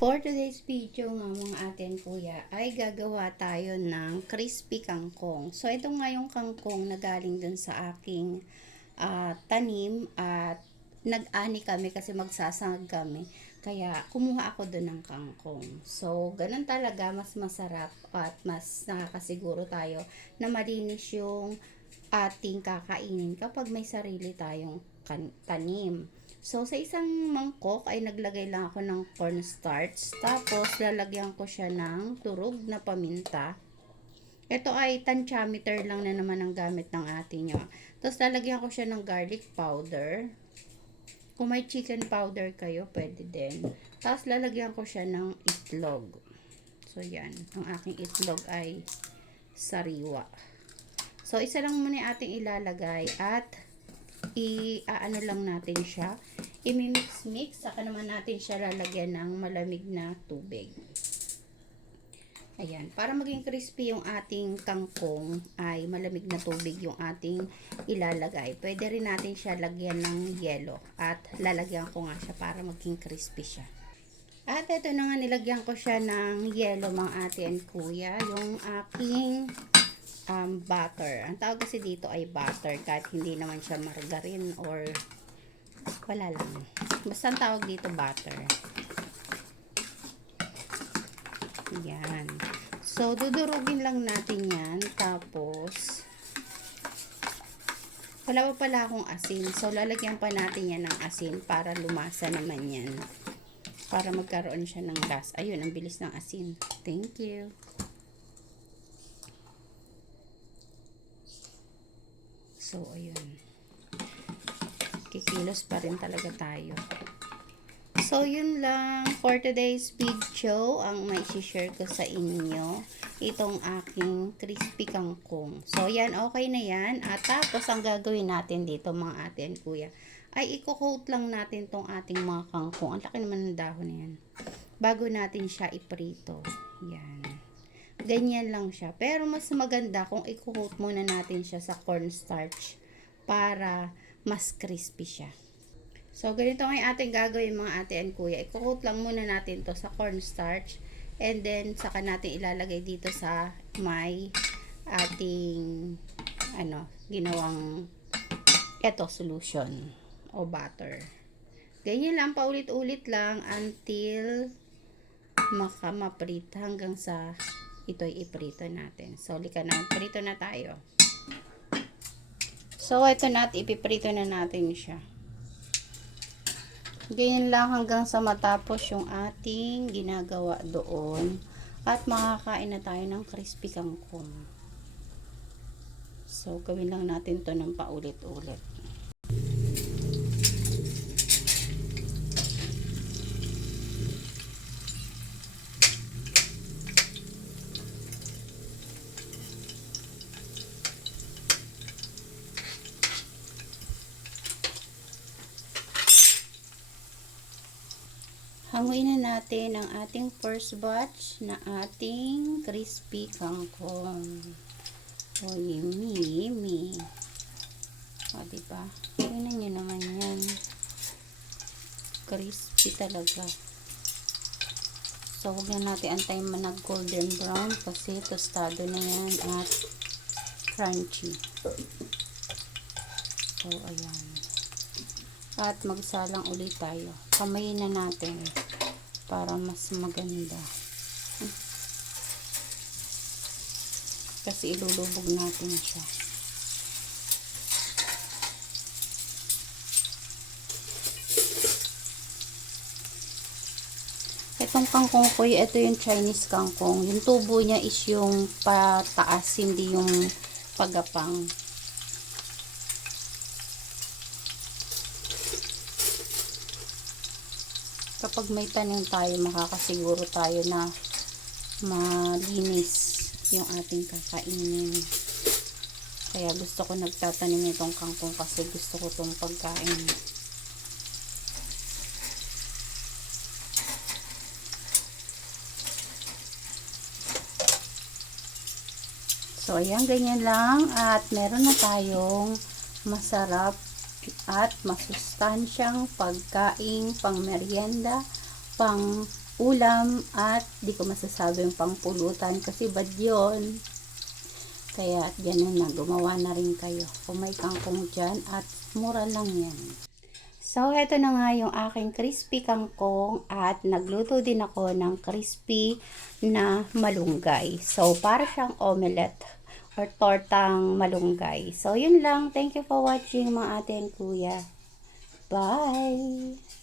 For today's video nga mga ate and kuya ay gagawa tayo ng crispy kangkong. So ito nga yung kangkong na galing dun sa aking tanim at nag-ani kami kasi magsasangag kami. Kaya kumuha ako dun ng kangkong. So ganun talaga, mas masarap at mas nakakasiguro tayo na malinis yung ating kakainin kapag may sarili tayong tanim. So, sa isang mangkok ay naglagay lang ako ng cornstarch. Tapos, lalagyan ko siya ng turog na paminta. Ito ay tantiameter lang na naman ang gamit ng atin nyo. Tapos, lalagyan ko siya ng garlic powder. Kung may chicken powder kayo, pwede din. Tapos, lalagyan ko siya ng itlog. So, yan. Ang aking itlog ay sariwa. So, isa lang muna yung ating ilalagay at i-ano lang natin siya. I-mix-mix. Saka naman natin siya lalagyan ng malamig na tubig. Ayan. Para maging crispy yung ating kangkong ay malamig na tubig yung ating ilalagay. Pwede rin natin siya lagyan ng yelo. At lalagyan ko nga siya para maging crispy siya. At ito na nga nilagyan ko siya ng yelo mga ate and kuya. Yung aking butter. Ang tawag kasi dito ay butter kahit hindi naman siya margarine or wala lang. Basta ang tawag dito butter. Yan. So, dudurugin lang natin yan. Tapos, wala pa pala akong asin. So, lalagyan pa natin yan ng asin para lumasa naman yan. Para magkaroon siya ng gas. Ayun, ang bilis ng asin. Thank you. So, ayun. Kikilos pa rin talaga tayo. So, yun lang for today's video. Ang may share ko sa inyo. Itong aking crispy kangkong. So, yan. Okay na yan. At tapos, ang gagawin natin dito mga ate and kuya, ay i-coat lang natin tong ating mga kangkong. Ang laki naman ng dahon na yan. Bago natin siya iprito. Yan. Ganyan lang siya. Pero mas maganda kung i-coat muna natin siya sa cornstarch para mas crispy siya. So, ganito nga yung ating gagawin mga ate and kuya. I-coat lang muna natin to sa cornstarch and then saka natin ilalagay dito sa may ating ginawang solution o butter. Ganyan lang, paulit-ulit lang until maprito hanggang sa ito'y iprito natin. So, lika na, prito na tayo. So, ito na at ipiprito na natin siya. Ganyan lang hanggang sa matapos yung ating ginagawa doon. At makakain na tayo ng crispy kangkong. So, gawin lang natin to ng paulit-ulit. Hanguin na natin ang ating first batch na ating crispy kangkong. O, yummy. O, diba? Tingnan nyo naman yan. Crispy talaga. So, huwag na natin antayin manag golden brown kasi tostado na yan at crunchy. So, ayan. At magsalang ulit tayo. Kamayin na natin para mas maganda. Kasi ilulubog natin siya. Itong kangkong ko, ito yung Chinese kangkong. Yung tubo niya is yung pataas, hindi yung pagapang. Kapag may tanim tayo, makakasiguro tayo na malinis yung ating kakainin. Kaya gusto ko nagtatanim itong kangkong kasi gusto ko itong pagkain. So, ayan, ganyan lang. At meron na tayong masarap at masustansyang pagkaing pang merienda, pang ulam at di ko masasabing pangpulutan kasi bad yun. Kaya ganun na, gumawa na rin kayo kung may kangkong dyan at mura lang yan. So, eto na nga yung aking crispy kangkong at nagluto din ako ng crispy na malunggay. So, para siyang omelette or tortang malunggay. So, yun lang. Thank you for watching mga ate and kuya. Bye!